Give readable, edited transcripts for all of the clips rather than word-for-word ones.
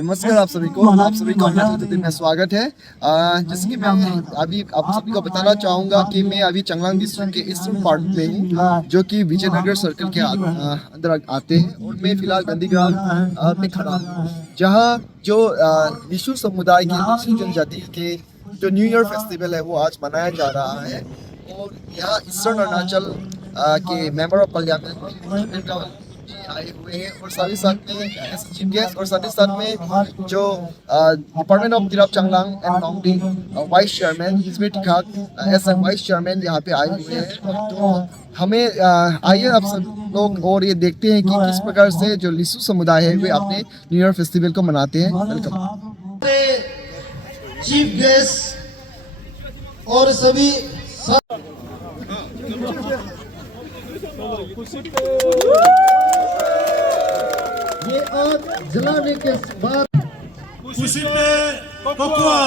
नमस्कार आप सभी को अपने में स्वागत है। जैसे कि मैं अभी आप सभी को बताना चाहूँगा कि मैं अभी चंगलांग डिस्ट्रिक्ट के ईस्टर्न पार्ट में हूँ, जो कि विजयनगर सर्कल के अंदर आते हैं। और मैं फिलहाल गांधीग्राम में खड़ा हूँ, जहाँ जो लिशु समुदाय के लिशु जनजाति के जो न्यू ईयर फेस्टिवल है वो आज मनाया जा रहा है। और यहाँ ईस्टर्न अरुणाचल के मेंबर ऑफ पार्लियामेंट आए हुए हैं, और साथ ही साथ में चीफ गेस्ट, और साथ ही साथ में जो department of Tirap Changlang and Longding vice chairman Hijme Tikak as vice chairman यहाँ पे आए हुए हैं। तो हमें आइए आप सब लोग और ये देखते हैं कि किस प्रकार से जो लिसु समुदाय है वे अपने न्यू ईयर फेस्टिवल को मनाते हैं। वेलकम चीफ गेस्ट और सभी ये आज जलाने के बाद खुशी में कोकोआ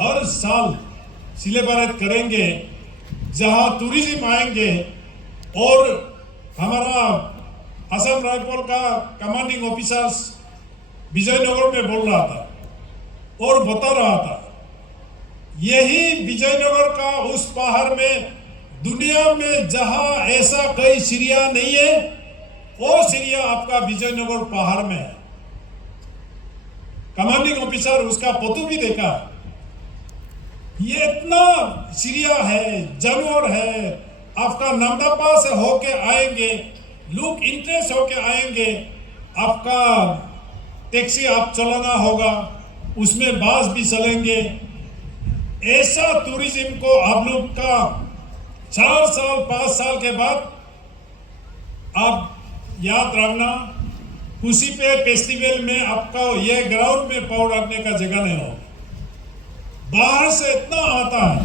हर साल सेलिब्रेट करेंगे, जहां टूरिज्म आएंगे। और हमारा असम राइफल का कमांडिंग ऑफिसर्स विजयनगर में बोल रहा था और बता रहा था, यही विजयनगर का उस पहाड़ में दुनिया में जहां ऐसा कई सीरिया नहीं है, वो सीरिया आपका विजयनगर पहाड़ में है। कमांडिंग ऑफिसर उसका फोटो भी देखा। ये इतना सीरिया है, जानवर है, आपका नामदापा से होके आएंगे, लोग इंटरेस्ट होके आएंगे, आपका टैक्सी आप चलाना होगा, उसमें बस भी चलेंगे। ऐसा टूरिज्म को आप लोग का 4 साल 5 साल के बाद आप याद रखना, खुशी पे फेस्टिवल में आपका ये ग्राउंड में पाँव रखने का जगह नहीं हो। बाहर से इतना आता है।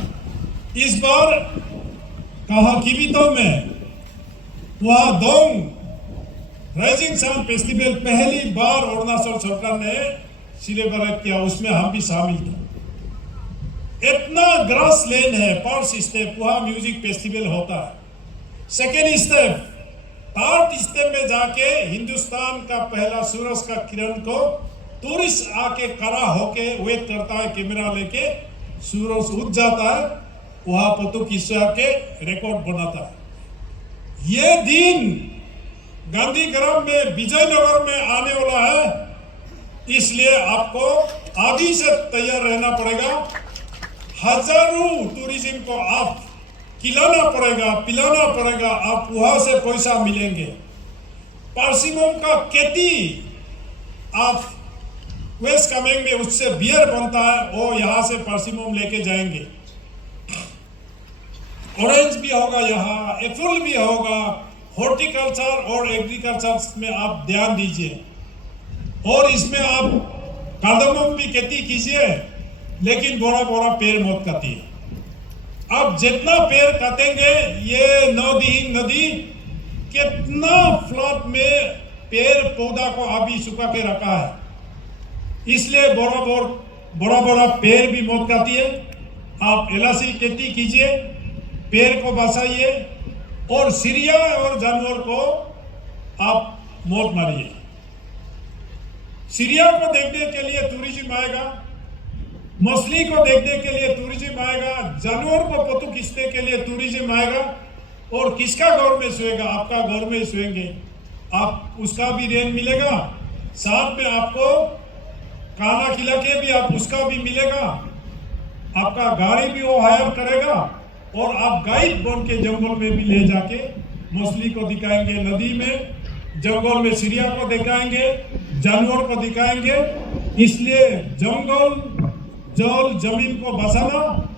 इस बार कहा किबितो में वहां दोंग राइजिंग सन फेस्टिवल पहली बार अरुणाचल सरकार ने सेलिब्रेट किया, उसमें हम भी शामिल थे। इतना ग्रास लैंड है, फर्स्ट स्टेप वहां म्यूजिक फेस्टिवल होता है। सेकेंड स्टेप, थर्ड स्टेप में जाके हिंदुस्तान का पहला सूरज का किरण को टूरिस्ट आके खड़ा होके वेट करता है, कैमरा लेके, सूरज उठ जाता है, वहां फोटो खींचा के रिकॉर्ड बनाता है। ये दिन गांधीग्राम में विजयनगर में आने वाला है, इसलिए आपको अभी से तैयार रहना पड़ेगा। हजारों टूरिज्म को आप खिलाना पड़ेगा, पिलाना पड़ेगा, आप वहां से पैसा मिलेंगे। पार्सिमोम का खेती आप वेस्ट कामेंग में उससे बियर बनता है, वो यहाँ से पार्सिमोम लेके जाएंगे। ऑरेंज भी होगा, यहाँ एप्पल भी होगा। हॉर्टिकल्चर और एग्रीकल्चर में आप ध्यान दीजिए, और इसमें आप कार्डमम भी खेती कीजिए, लेकिन बड़ा बड़ा पेड़ मत काटिए। आप जितना पेड़ काटेंगे, ये नदी कितना फ्लड में पेड़ पौधा को अभी सुखा के रखा है, इसलिए बड़ा बड़ा पेड़ भी मत काटिए। आप एलआईसी खेती कीजिए, पेड़ को बचाइए, और सीरिया और जानवर को आप मत मारिए। सीरिया को देखने के लिए टूरिज्म आएगा, मछली को देखने के लिए टूरिज्म आएगा, जानवर को फोटो खींचने के लिए टूरिज्म आएगा, और किसका घर में सोएगा? आपका घर में सोएंगे, आप उसका भी रेंट मिलेगा, साथ में आपको खाना खिला के भी आप उसका भी मिलेगा, आपका गाड़ी भी वो हायर करेगा और आप गाइड बन के जंगल में भी ले जाके मछली को दिखाएंगे, नदी में, जंगल में चिड़िया को दिखाएंगे, जानवर को दिखाएंगे। इसलिए जंगल, जल, जमीन को बचाना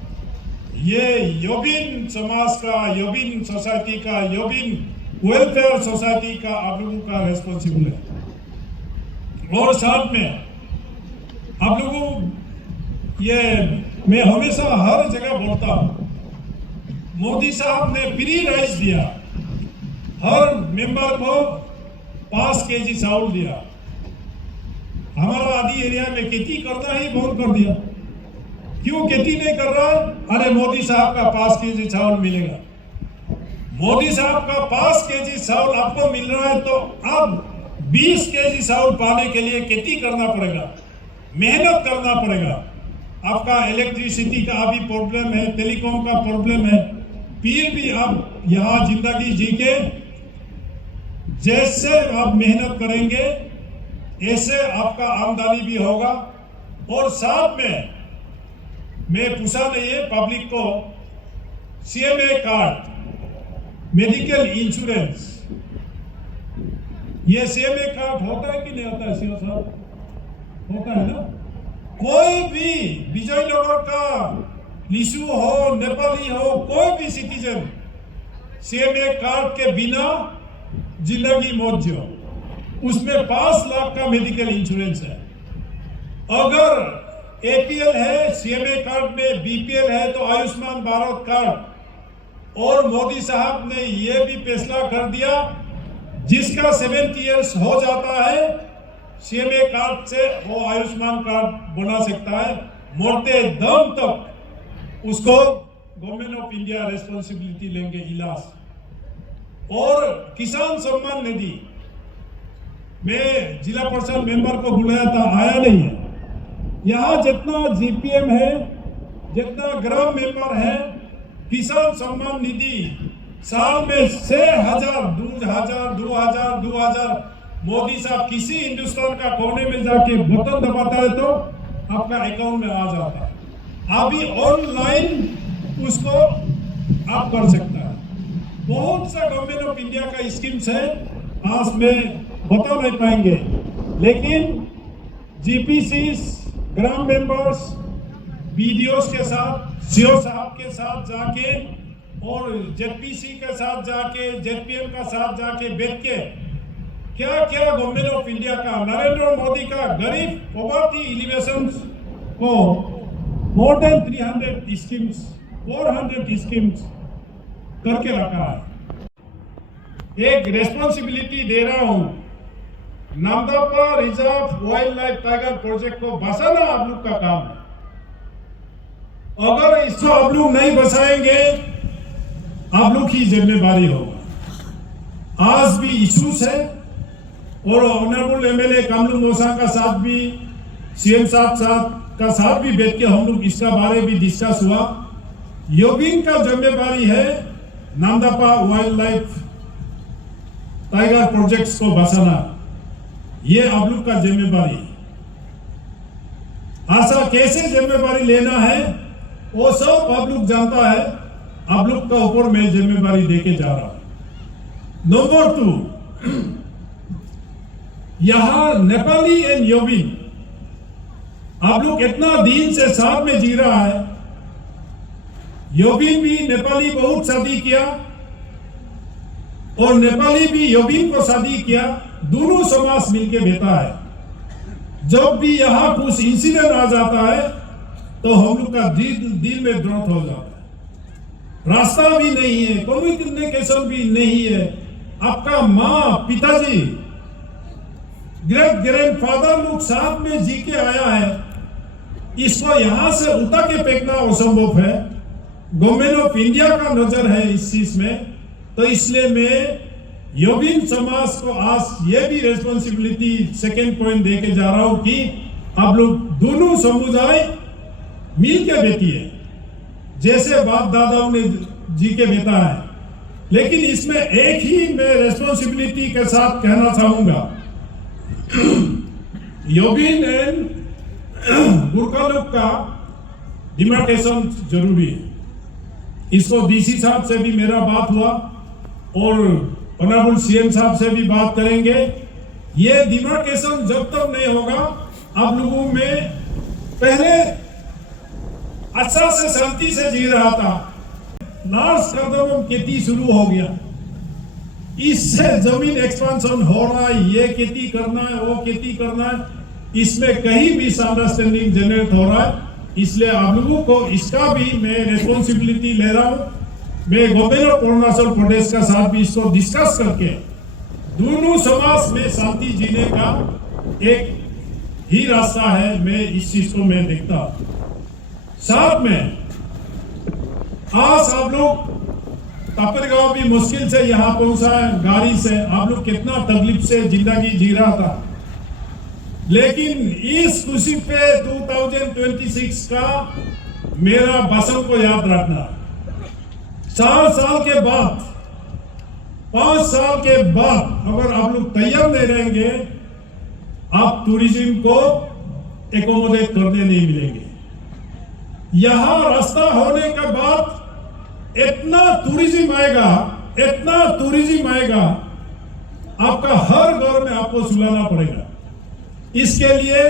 ये योबिन समाज का, योबिन सोसाइटी का, योबिन वेलफेयर सोसाइटी का आप लोगों का रेस्पॉन्सिबल है। और साथ में आप लोगों ये मैं हमेशा हर जगह बोलता हूं, मोदी साहब ने फ्री राइस दिया, हर मेंबर को 5 केजी चावल दिया। हमारा आदि एरिया में खेती करना ही बंद कर दिया। क्यों खेती नहीं कर रहा? अरे मोदी साहब का 5 केजी चावल मिलेगा। मोदी साहब का 5 केजी चावल आपको मिल रहा है तो अब 20 केजी चावल पाने के लिए खेती करना पड़ेगा, मेहनत करना पड़ेगा। आपका इलेक्ट्रिसिटी का भी प्रॉब्लम है, टेलीकॉम का प्रॉब्लम है, फिर भी आप यहाँ जिंदगी जी के जैसे आप मेहनत करेंगे ऐसे आपका आमदनी भी होगा। और साथ में मैं पूछा नहीं है पब्लिक को, सीएमए कार्ड, मेडिकल इंश्योरेंस, ये सीएमए कार्ड होता है कि नहीं होता है? सीओ साहब, होता है ना? कोई भी विजयनगर का लिशु हो, नेपाली हो, कोई भी सिटीजन सीएमए कार्ड के बिना जिंदगी मौत जियो। उसमें 5 लाख का मेडिकल इंश्योरेंस है। अगर एपीएल है सीएमए कार्ड में, बीपीएल है तो आयुष्मान भारत कार्ड। और मोदी साहब ने यह भी फैसला कर दिया, जिसका 70 इयर्स हो जाता है सीएमए कार्ड से वो आयुष्मान कार्ड बना सकता है। मरते दम तक उसको गवर्नमेंट ऑफ इंडिया रेस्पॉन्सिबिलिटी लेंगे इलाज। और किसान सम्मान निधि, मैं जिला परिषद मेंबर को बुलाया था, आया नहीं है। यहाँ जितना जीपीएम है, जितना ग्राम मेंबर है, किसान सम्मान निधि साल में 6,000, 2,000 मोदी साहब किसी हिंदुस्तान का कोने में जाके बटन दबाता है तो आपका अकाउंट में आ जाता है। अभी ऑनलाइन उसको आप कर सकता है। बहुत सा गवर्नमेंट ऑफ इंडिया का स्कीम्स है, आज में बता नहीं पाएंगे, लेकिन जीपीसीस, ग्राम मेंबर्स, बीडीओस के साथ, सीओ साहब के साथ जाके और जेडपीसी के साथ जाके, जेडपीएम का साथ जाके बैठ के क्या क्या गवर्नमेंट ऑफ इंडिया का, नरेंद्र मोदी का गरीब पॉवर्टी एलिवेशन को मोर देन 300 स्कीम्स, 400 स्कीम्स करके रखा है। एक रेस्पॉन्सिबिलिटी दे रहा हूं, Namdapha reserve wild life tiger project को बचाना आप लोग का काम है। अगर इसको आप लोग नहीं बचाएंगे, आप लोग की जिम्मेदारी होगा। आज भी इश्यूज है और ऑनरेबल एमएलए कामलू मोसा का साथ भी, सीएम साहब का साथ भी बैठ के हम लोग इसका बारे भी डिस्कस हुआ। योबिन का जिम्मेदारी है Namdapha wild life tiger projects को बचाना, ये आप लोग का जिम्मेदारी। ऐसा कैसे जिम्मेदारी लेना है वो सब आप लोग जानता है। आप लोग का ऊपर मैं जिम्मेदारी देके जा रहा हूं। नंबर 2, यहां नेपाली एंड योबिन आप लोग इतना दिन से साथ में जी रहा है। योबिन भी नेपाली बहुत शादी किया और नेपाली भी योबिन को शादी किया, दोनों समाज मिलके बेटा है। जब भी यहां कुछ इंसिडेंट आ जाता है तो हम लोग का दिल में दर्द हो जाता है। रास्ता भी नहीं है, कम्युनिकेशन भी नहीं है। आपका माँ, पिताजी, ग्रेट ग्रैंडफादर लोग साथ में जी के आया है, इसको यहां से उठा के फेंकना असंभव है। गवर्नमेंट ऑफ इंडिया का नजर है इस चीज में, तो इसलिए मैं योबिन समाज को आज ये भी रेस्पॉन्सिबिलिटी सेकेंड पॉइंट देके जा रहा हूं कि आप लोग दोनों समुदाय मिल के बैठिए, जैसे बाप दादाओं ने जी के बेटा है लेकिन इसमें एक ही मैं रेस्पॉन्सिबिलिटी के साथ कहना चाहूंगा, योगिन एंड बुरकालुक का डिमार्केशन जरूरी है। इसको डीसी साहब से भी मेरा बात हुआ और ऑनरेबल सीएम साहब से भी बात करेंगे। ये डिमार्केशन जब तक नहीं होगा, आप लोगों में पहले अच्छा से शांति से जी रहा था, लास्ट कदम खेती शुरू हो गया, इससे जमीन एक्सपांशन हो रहा है, ये खेती करना है, वो खेती करना है, इसमें कहीं भी अंडरस्टैंडिंग जनरेट हो रहा है। इसलिए आप लोगों को इसका भी मैं रेस्पॉन्सिबिलिटी ले रहा हूं। मैं गवर्नर ऑफ अरुणाचल प्रदेश का साथ भी इसको डिस्कस करके दोनों समाज में शांति जीने का एक ही रास्ता है, मैं इस चीज को मैं देखता हूं। साथ में आज आप लोग तापरगांव भी मुश्किल से यहाँ पहुंचा है गाड़ी से, आप लोग कितना तकलीफ से जिंदगी जी रहा था, लेकिन इस खुशी पे 2026 का मेरा भाषण को याद रखना। 4 साल के बाद, 5 साल के बाद अगर आप लोग तैयार नहीं रहेंगे, आप टूरिज्म को एकोमोडेट करने नहीं मिलेंगे। यहां रास्ता होने के बाद इतना टूरिज्म आएगा, इतना टूरिज्म आएगा, आपका हर घर में आपको सुलाना पड़ेगा। इसके लिए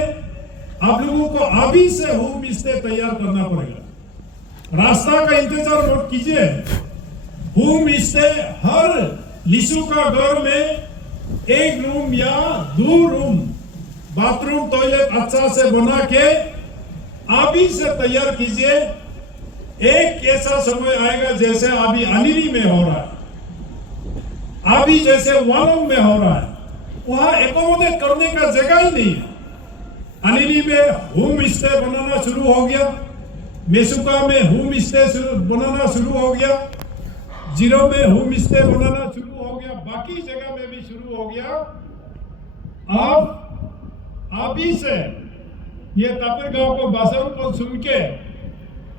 आप लोगों को अभी से होम स्टे तैयार करना पड़ेगा। रास्ता का इंतजार मत कीजिए, होम स्टे हर लिशु का घर में 1 रूम या 2 रूम, बाथरूम टॉयलेट अच्छा से बना के अभी से तैयार कीजिए। एक ऐसा समय आएगा जैसे अभी अनिरी में हो रहा है, अभी जैसे वालों में हो रहा है, वहां एकोमोडेट करने का जगह ही नहीं है। अनिरी में होम स्टे बनाना शुरू हो गया, मेसुका में होम स्टे बनाना शुरू हो गया, जीरो में होम स्टे बनाना शुरू हो गया, बाकी जगह में भी शुरू हो गया। अब अभी से ये तापरगांव को भाषण को सुन के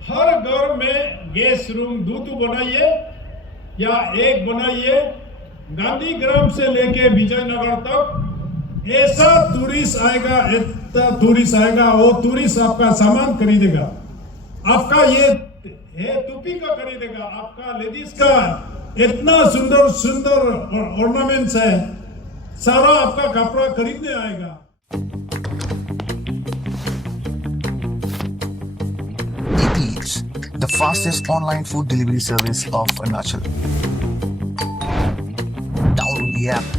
हर घर में गेस्ट रूम 2 बनाइए या 1 बनाइए। गांधी ग्राम से लेके विजयनगर तक ऐसा टूरिस्ट आएगा, इतना टूरिस्ट आएगा, वो टूरिस्ट आपका सामान खरीदेगा, आपका ये टोपी का खरीदेगा, आपका लेडीज का इतना सुंदर सुंदर ऑर्नामेंट्स है, सारा आपका कपड़ा खरीदने आएगा। Eats, the fastest online food delivery service of Arunachal. Download the app